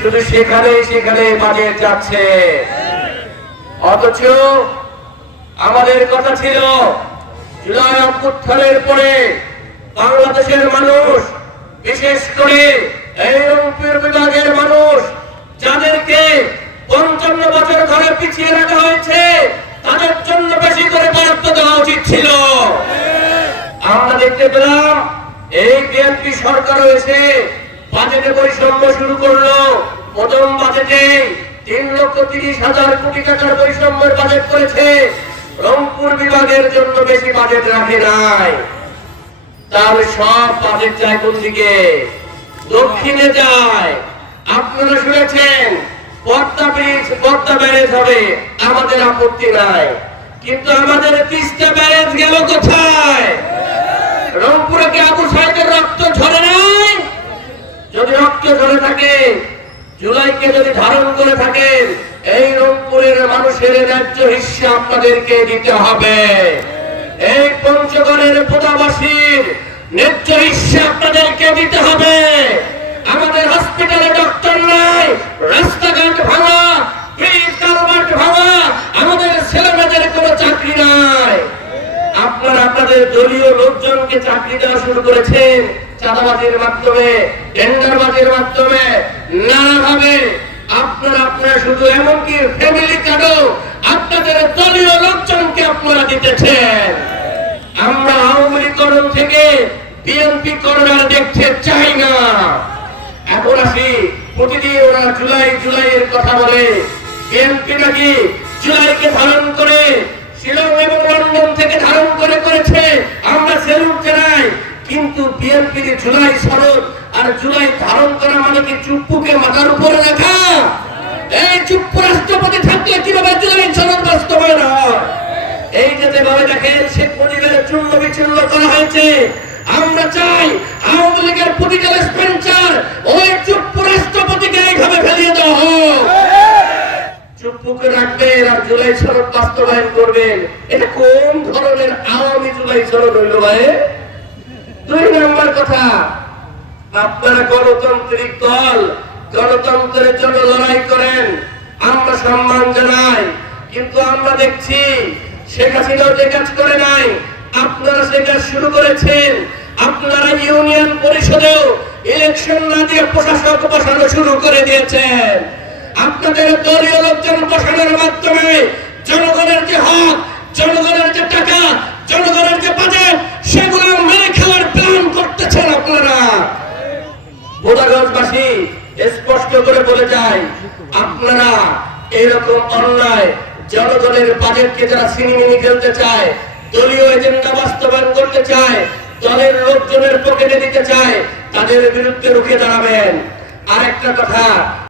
শুধু সেখানে সেখানে বাজেট যাচ্ছে। অথচ আমাদের কথা ছিল জুলাই অভ্যুত্থানের পরে বাংলাদেশের মানুষ, বিশেষ করে এই রংপুর বিভাগের মানুষ, যাদেরকে ৫৫ বছর ঘরে পিছিয়ে রাখা হয়েছে, তাদের জন্য বেশি করে বরাদ্দ দেওয়া উচিত ছিল। আমরা দেখতে পেলাম এই বিএনপি সরকারও এসে বাজেটে বৈষম্য শুরু করলো। প্রথম বাজেটে ৩,৩০,০০০ কোটি টাকার বৈষম্যের বাজেট করেছে, রংপুর বিভাগের জন্য বেশি বাজেট রাখে নাই। তাহলে সব বাজেট যায় কোন দিকে? দক্ষিণে যায়। আপনারা শুনেছেন পদ্মা ব্যারেজ হবে, আমাদের আপত্তি নাই, কিন্তু আমাদের তিস্তা ব্যারেজ গেল কোথায়? রংপুরে কি আবু সাইদের রক্ত ঝরে নাই? যদি রক্ত ঝরে থাকে, জুলাইকে যদি ধারণ করে থাকেন, এই রংপুরের মানুষের ন্যায্য হিস্সা আপনাদেরকে দিতে হবে। এই পঞ্চগড়ের প্রজাবাসীর ন্যায্য হিস্সা আপনাদেরকে দিতে হবে। আমাদের হসপিটালে ডক্টর নাই, রাস্তাঘাট ভাঙা, ব্রিজ কালভার্ট ভাঙা, আমাদের ছেলেমেয়েদের কোনো চাকরি নাই। আপনারা আপনাদের দলীয় লোকজনকে চাকরি দেওয়া শুরু করেছেন চাঁদাবাজির মাধ্যমে, টেন্ডারবাজির মাধ্যমে, নানাভাবে। আপনারা শুধু এমনকি ফ্যামিলি কার্ডও আপনাদের দলীয় লোকজনকে আপনারা দিতেছেন। আমরা আওয়ামী লীগকরণ থেকে বিএনপি করোনার দেখতে চাই না। এখন আসি, প্রতিদিন ওরা জুলাইয়ের কথা বলে। বিএনপি নাকি জুলাইকে ধারণ করে শিলং এবং লন্ডন থেকে ধারণ করেছে, আমরা সেলুট জানাই। কিন্তু বিএনপির জুলাই স্মরণ আর জুলাই ধারণ করা মানে কি চুপ্পুকে মাথার উপরে রাখা? এই চুপ্পু রাষ্ট্রপতি থাকলে কিভাবে জুলাই স্মরণ বাস্তবায়ন হয়? এই যেভাবে দেখেন শেখ মুজিবের চূর্ণ বিচূর্ণ করা হয়েছে, আমরা চাই আওয়ামী লীগের পলিটিক্যাল স্পেন্সার ওই চুপ্পু রাষ্ট্রপতিকে এইভাবে ফেলিয়ে দেওয়া হোক। চুপ্পুকে রাখবেন আর জুলাই সনদ বাস্তবায়ন করবেন, এটা কোন ধরনের আওয়ামী জুলাই সনদ হইল ভাই? ২ নম্বর কথা, আপনারা গণতান্ত্রিক দল, গণতন্ত্রের জন্য লড়াই করেন, আমরা সম্মান জানাই। কিন্তু আমরা দেখছি শেখ হাসিনাও যে কাজ করে নাই, আপনারা সে কাজ শুরু করেছেন। আপনারা ইউনিয়ন পরিষদেও ইলেকশন না দিয়ে প্রশাসক বসানো শুরু করে দিয়েছেন। আপনাদের দলীয় লোকজন বসানোর মাধ্যমে জনগণের যে হক, জনগণের যে টাকা, জনগণের যে বাজেট, সেগুলো মেরে খাওয়ার প্ল্যান করতেছেন আপনারা। বোদাগঞ্জবাসী স্পষ্ট করে বলে যায়, আপনারা এইরকম অন্যায় জনগণের বাজেটকে যারা সিনেমিনি খেলতে চায়, দলীয় এজেন্ডা বাস্তবায়ন করতে চায়, দলের লোকজনের পকেটে দিতে চায়, তাদের বিরুদ্ধে রুখে দাঁড়াবেন। আরেকটা কথা,